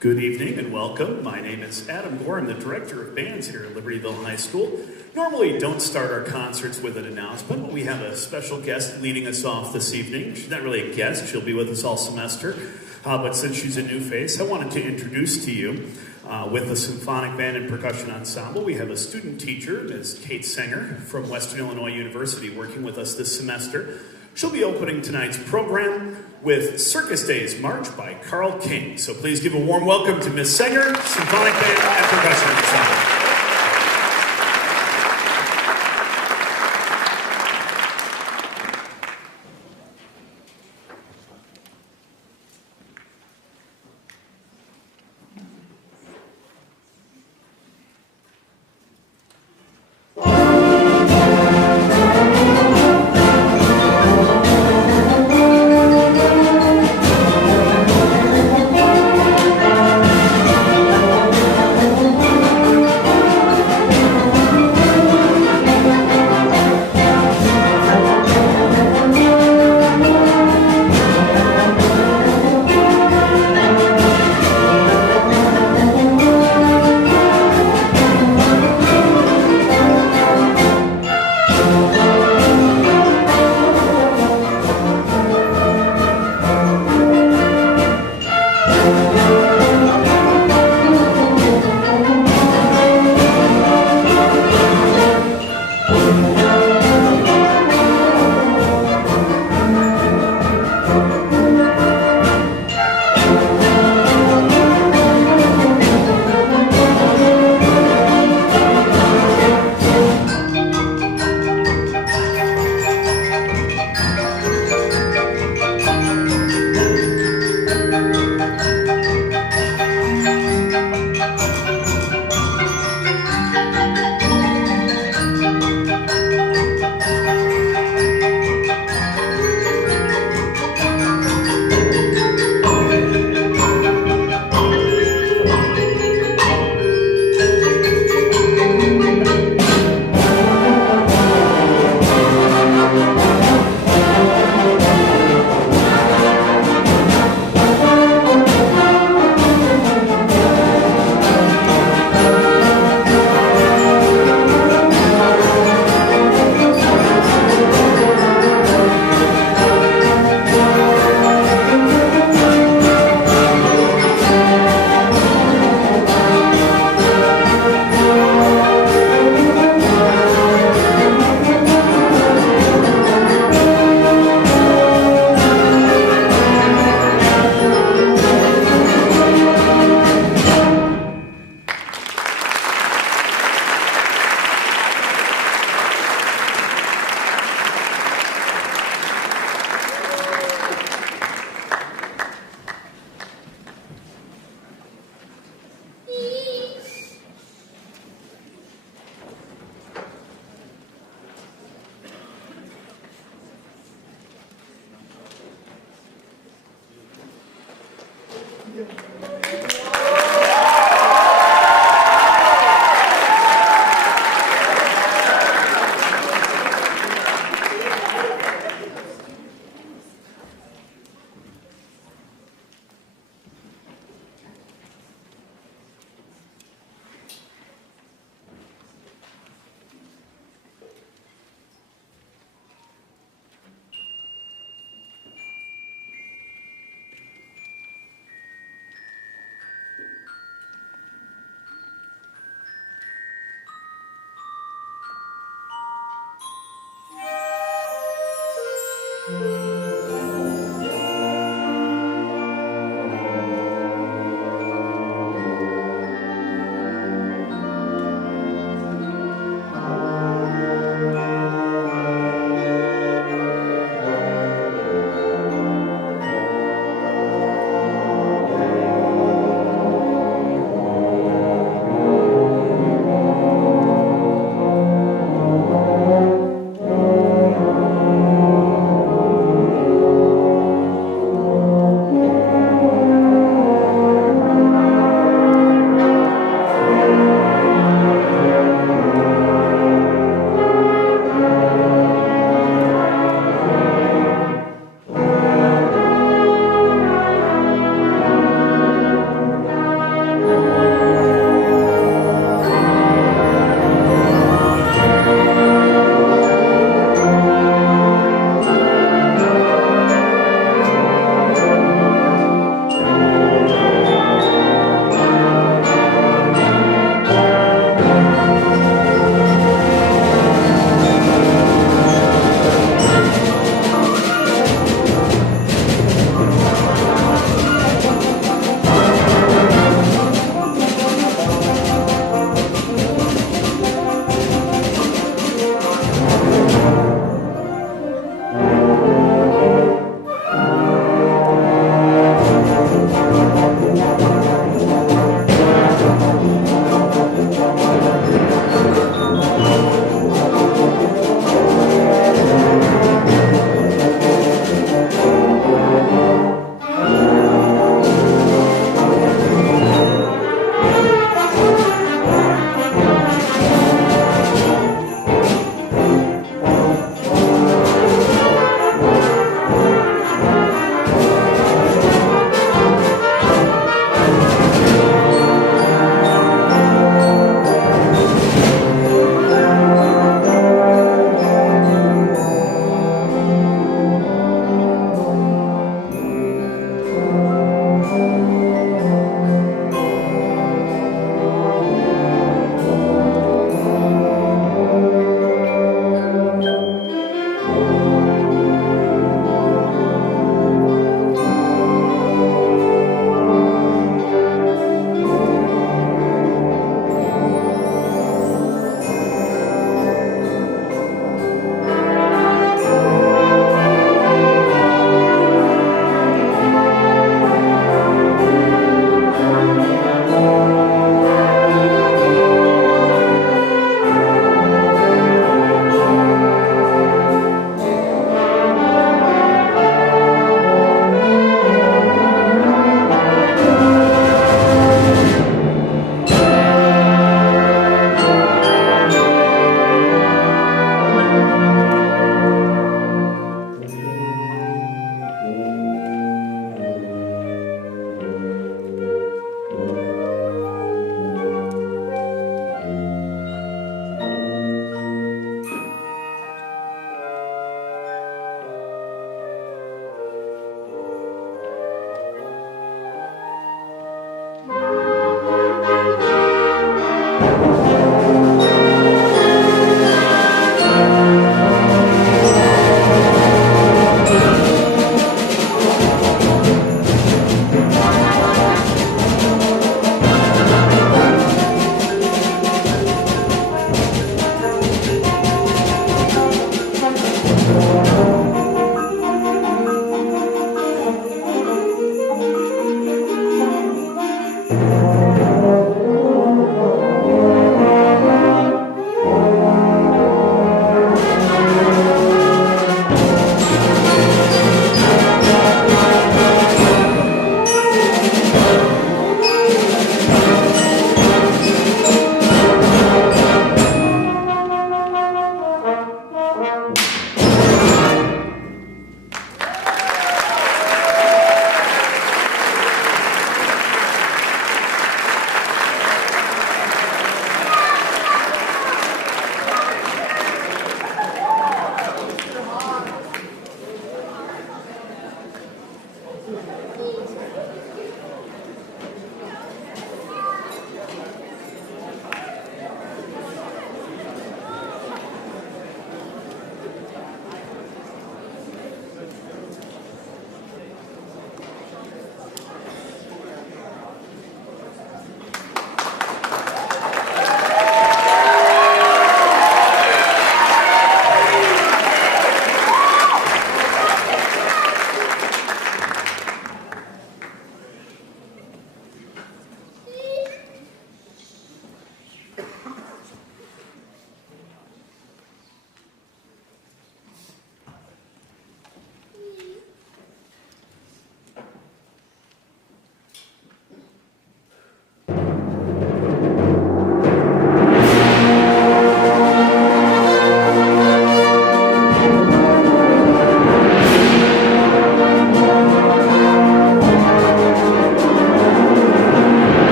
Good evening and welcome. My name is Adam Gore. I'm the director of bands here at Libertyville High School. Normally don't start our concerts with an announcement, but we have a special guest leading us off this evening. She's not really a guest, she'll be with us all semester. But since she's a new face, I wanted to introduce to you with the Symphonic Band and Percussion Ensemble, we have a student teacher, Ms. Kate Sanger from Western Illinois University, working with us this semester. She'll be opening tonight's program with Circus Days March by Carl King. So please give a warm welcome to Ms. Sanger, Symphonic Band and Percussion Ensemble.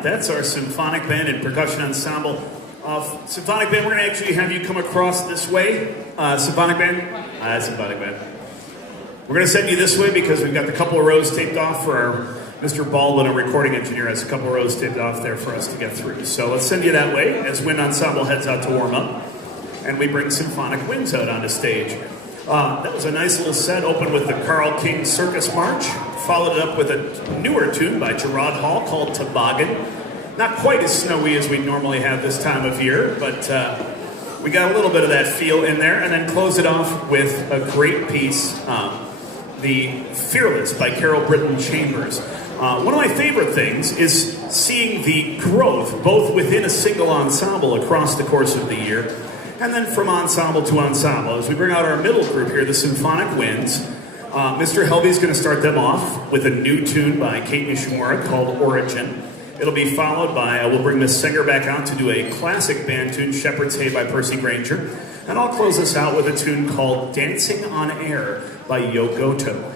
That's our symphonic band and percussion ensemble. Symphonic band, we're going to actually have you come across this way. Symphonic band? Symphonic band. We're going to send you this way because we've got a couple of rows taped off for our Mr. Baldwin, a recording engineer, has a couple of rows taped off there for us to get through. So let's send you that way as Wind Ensemble heads out to warm up. And we bring Symphonic Winds out onto stage. That was a nice little set, opened with the Carl King Circus March, followed it up with a newer tune by Gerard Hall called Toboggan. Not quite as snowy as we normally have this time of year, but we got a little bit of that feel in there, and then close it off with a great piece, The Fearless by Carol Britton Chambers. One of my favorite things is seeing the growth, both within a single ensemble across the course of the year, and then from ensemble to ensemble. As we bring out our middle group here, the Symphonic Winds, Mr. Helvey's going to start them off with a new tune by Kate Nishimura called Origin. It'll be followed by, we'll bring Miss Singer back out to do a classic band tune, Shepherd's Hay by Percy Granger. And I'll close us out with a tune called Dancing on Air by Yo Goto.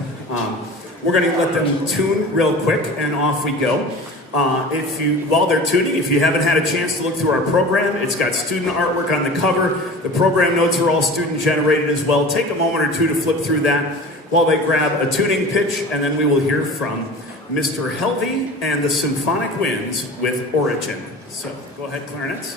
We're going to let them tune real quick, and off we go. While they're tuning, if you haven't had a chance to look through our program, it's got student artwork on the cover. The program notes are all student generated as well. Take a moment or two to flip through that while they grab a tuning pitch, and then we will hear from Mr. Helvey and the Symphonic Winds with Origin. So go ahead, clarinets.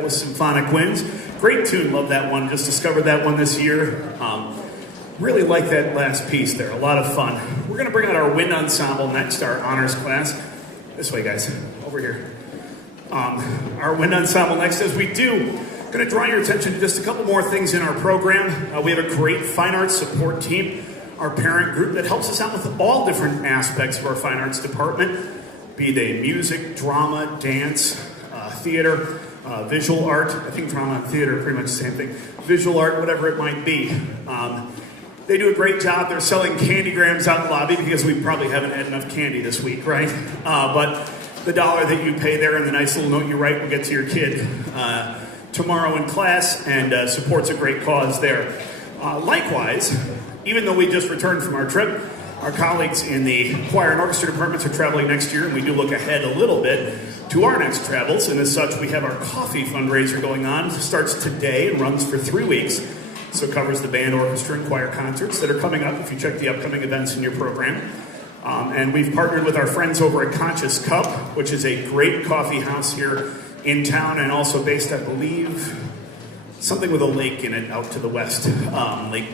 that with Symphonic Winds. Great tune, love that one. Just discovered that one this year. Really like that last piece there, a lot of fun. We're going to bring out our wind ensemble next, our honors class. This way, guys, over here. Our wind ensemble next, as we do, going to draw your attention to just a couple more things in our program. We have a great fine arts support team, our parent group that helps us out with all different aspects of our fine arts department, be they music, drama, dance, theater, visual art. I think drama and theater are pretty much the same thing. Visual art, whatever it might be. They do a great job. They're selling candygrams out in the lobby because we probably haven't had enough candy this week, right? But the dollar that you pay there and the nice little note you write will get to your kid tomorrow in class and supports a great cause there. Likewise, even though we just returned from our trip, our colleagues in the choir and orchestra departments are traveling next year, and we do look ahead a little bit to our next travels. And as such, we have our coffee fundraiser going on. It starts today and runs for 3 weeks. So it covers the band, orchestra, and choir concerts that are coming up if you check the upcoming events in your program. And we've partnered with our friends over at Conscious Cup, which is a great coffee house here in town and also based, I believe, something with a lake in it out to the west. Lake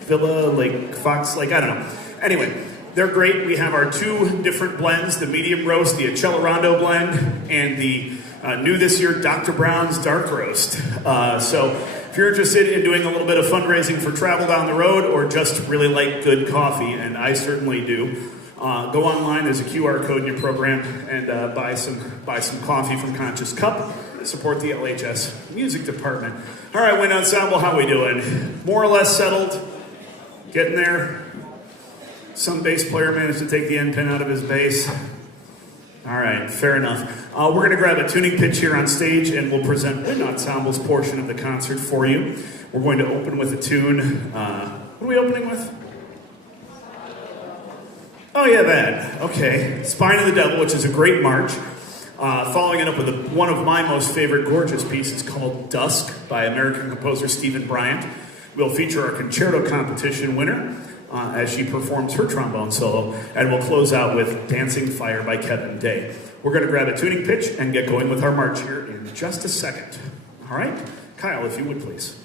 Villa, Lake Fox Lake, I don't know. Anyway, they're great. We have our 2 different blends, the medium roast, the Accelerando blend, and the new this year, Dr. Brown's dark roast. So if you're interested in doing a little bit of fundraising for travel down the road or just really like good coffee, and I certainly do, go online. There's a QR code in your program and buy some coffee from Conscious Cup. Support the LHS music department. All right, wind ensemble, how we doing? More or less settled? Getting there? Some bass player managed to take the end pin out of his bass. All right, fair enough. We're going to grab a tuning pitch here on stage, and we'll present wind ensemble's portion of the concert for you. We're going to open with a tune. What are we opening with? Oh, yeah, that. Okay. Spine of the Devil, which is a great march. Following it up with one of my most favorite gorgeous pieces called Dusk by American composer Stephen Bryant. We'll feature our concerto competition winner as she performs her trombone solo, and we'll close out with Dancing Fire by Kevin Day. We're going to grab a tuning pitch and get going with our march here in just a second. All right? Kyle, if you would, please.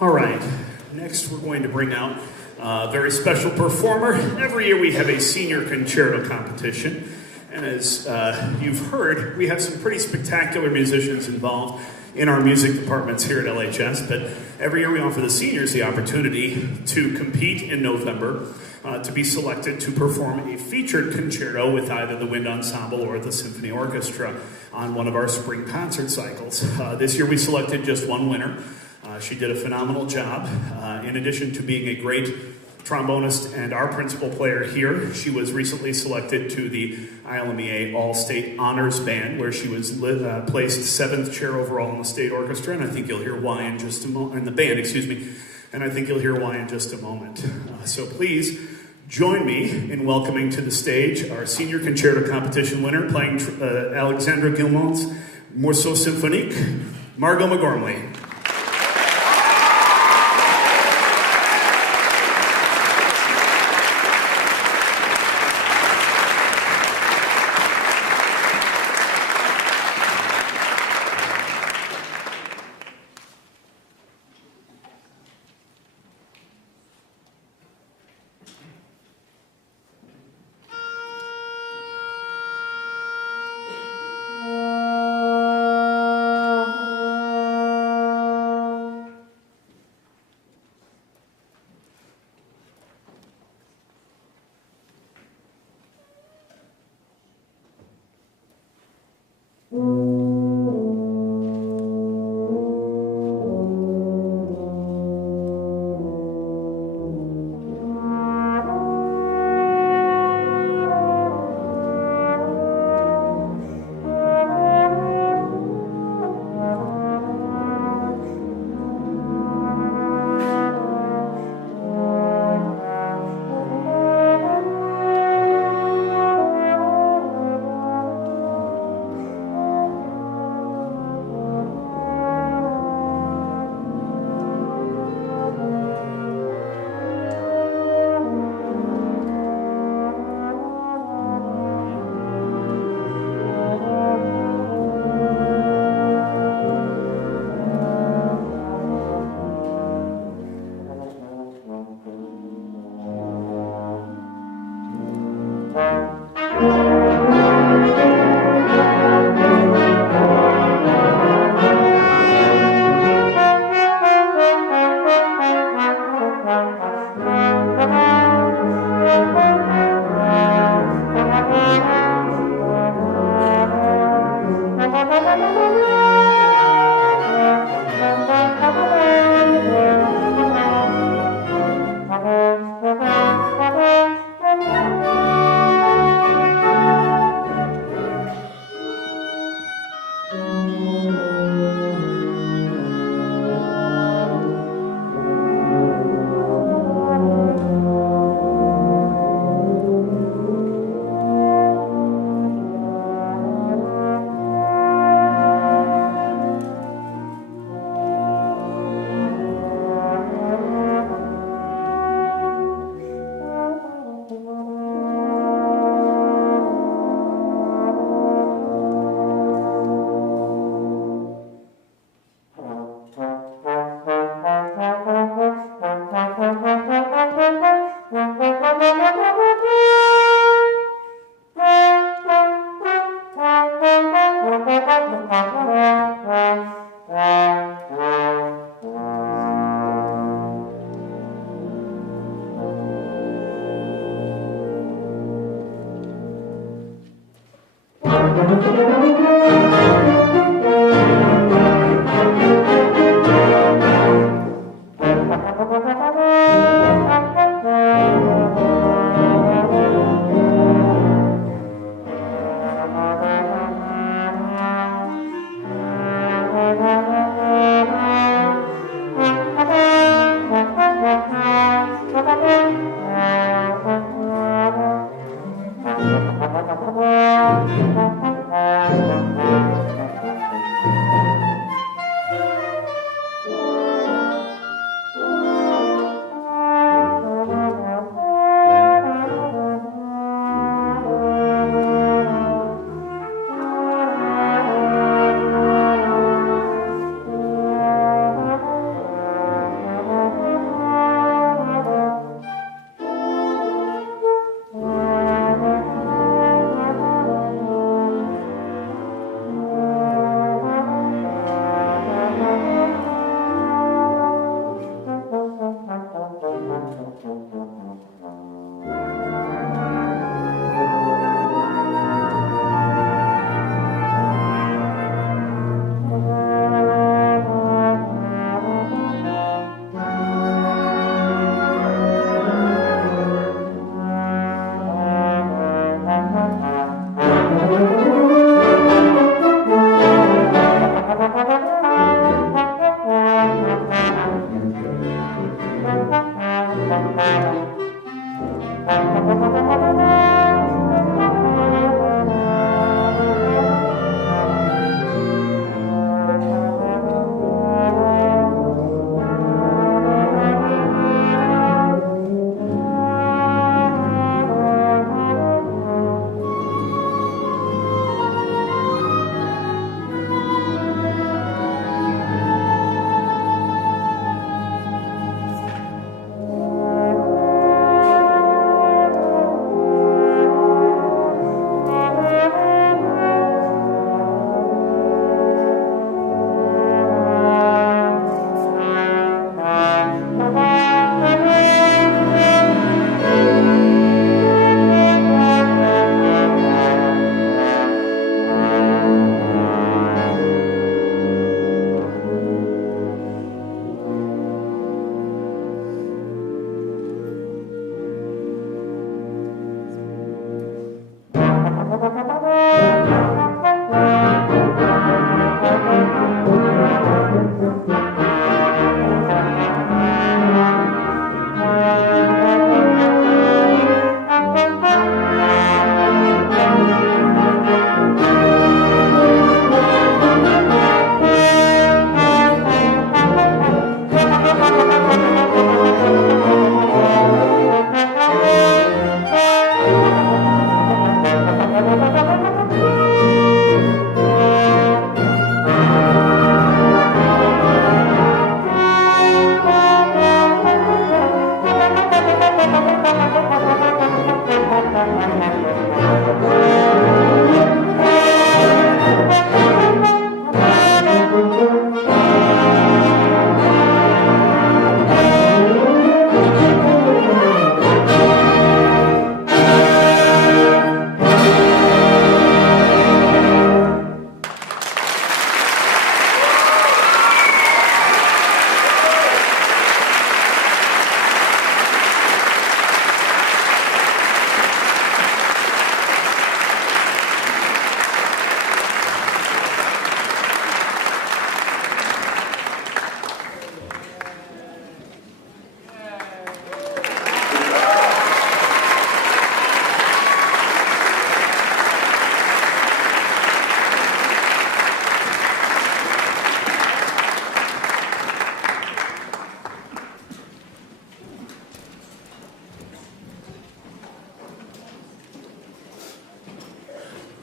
All right, next we're going to bring out a very special performer. Every year we have a senior concerto competition, and as you've heard, we have some pretty spectacular musicians involved in our music departments here at LHS, but every year we offer the seniors the opportunity to compete in November to be selected to perform a featured concerto with either the wind ensemble or the symphony orchestra on one of our spring concert cycles. This year we selected just one winner. She did a phenomenal job. In addition to being a great trombonist and our principal player here, she was recently selected to the ILMEA All-State Honors Band, where she was placed 7th chair overall in the state orchestra, and I think you'll hear why in just a moment, in the band, excuse me, and I think you'll hear why in just a moment. So please join me in welcoming to the stage our senior concerto competition winner, playing Alexandra Guilmont's Morceau Symphonique, Margot McGormley.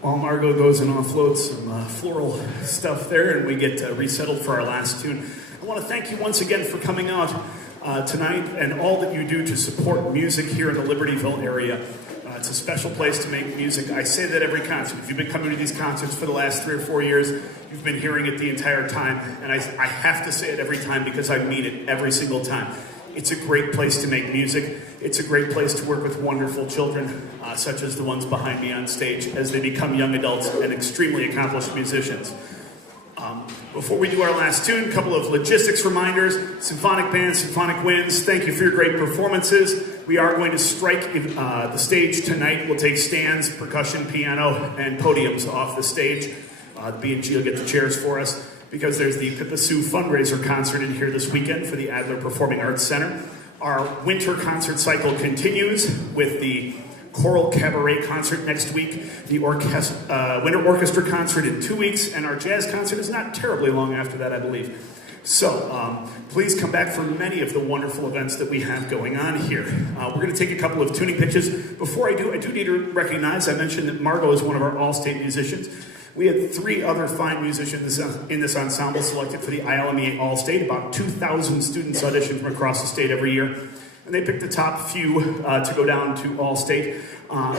While Margot goes and offloads some floral stuff there and we get resettled for our last tune, I want to thank you once again for coming out tonight and all that you do to support music here in the Libertyville area. It's a special place to make music. I say that every concert. If you've been coming to these concerts for the last 3 or 4 years, you've been hearing it the entire time. And I have to say it every time because I mean it every single time. It's a great place to make music. It's a great place to work with wonderful children, such as the ones behind me on stage, as they become young adults and extremely accomplished musicians. Before we do our last tune, a couple of logistics reminders. Symphonic Band, Symphonic Winds, thank you for your great performances. We are going to strike the stage tonight. We'll take stands, percussion, piano, and podiums off the stage. The B&G will get the chairs for us because there's the Pippa Sue fundraiser concert in here this weekend for the Adler Performing Arts Center. Our winter concert cycle continues with the Choral Cabaret concert next week, the Winter Orchestra concert in 2 weeks, and our jazz concert is not terribly long after that, I believe. So please come back for many of the wonderful events that we have going on here. We're going to take a couple of tuning pitches. Before I do need to recognize, I mentioned that Margot is one of our all-state musicians. We had 3 other fine musicians in this ensemble selected for the ILMEA All-State. About 2,000 students audition from across the state every year. And they picked the top few to go down to All-State.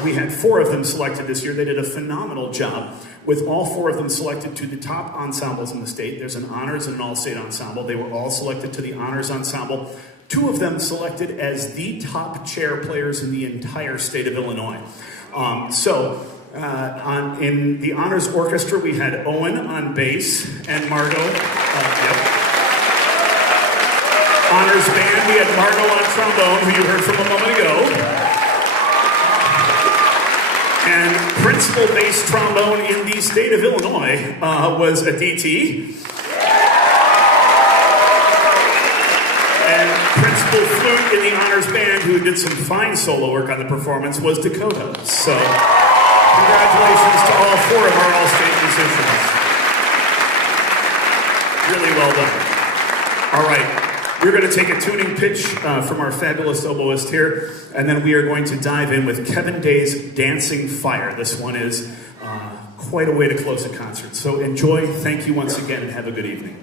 We had 4 of them selected this year. They did a phenomenal job with all 4 of them selected to the top ensembles in the state. There's an honors and an all-state ensemble. They were all selected to the honors ensemble. 2 of them selected as the top chair players in the entire state of Illinois. In the honors orchestra, we had Owen on bass and Margot. Honors band, we had Margot on trombone, who you heard from a moment ago. And principal bass trombone in the state of Illinois was Aditi. And principal principal flute in the honors band who did some fine solo work on the performance was Dakota. So, congratulations to all 4 of our all-state musicians. Really well done. All right, we're going to take a tuning pitch from our fabulous oboist here, and then we are going to dive in with Kevin Day's Dancing Fire. This one is quite a way to close a concert. So enjoy, thank you once again, and have a good evening.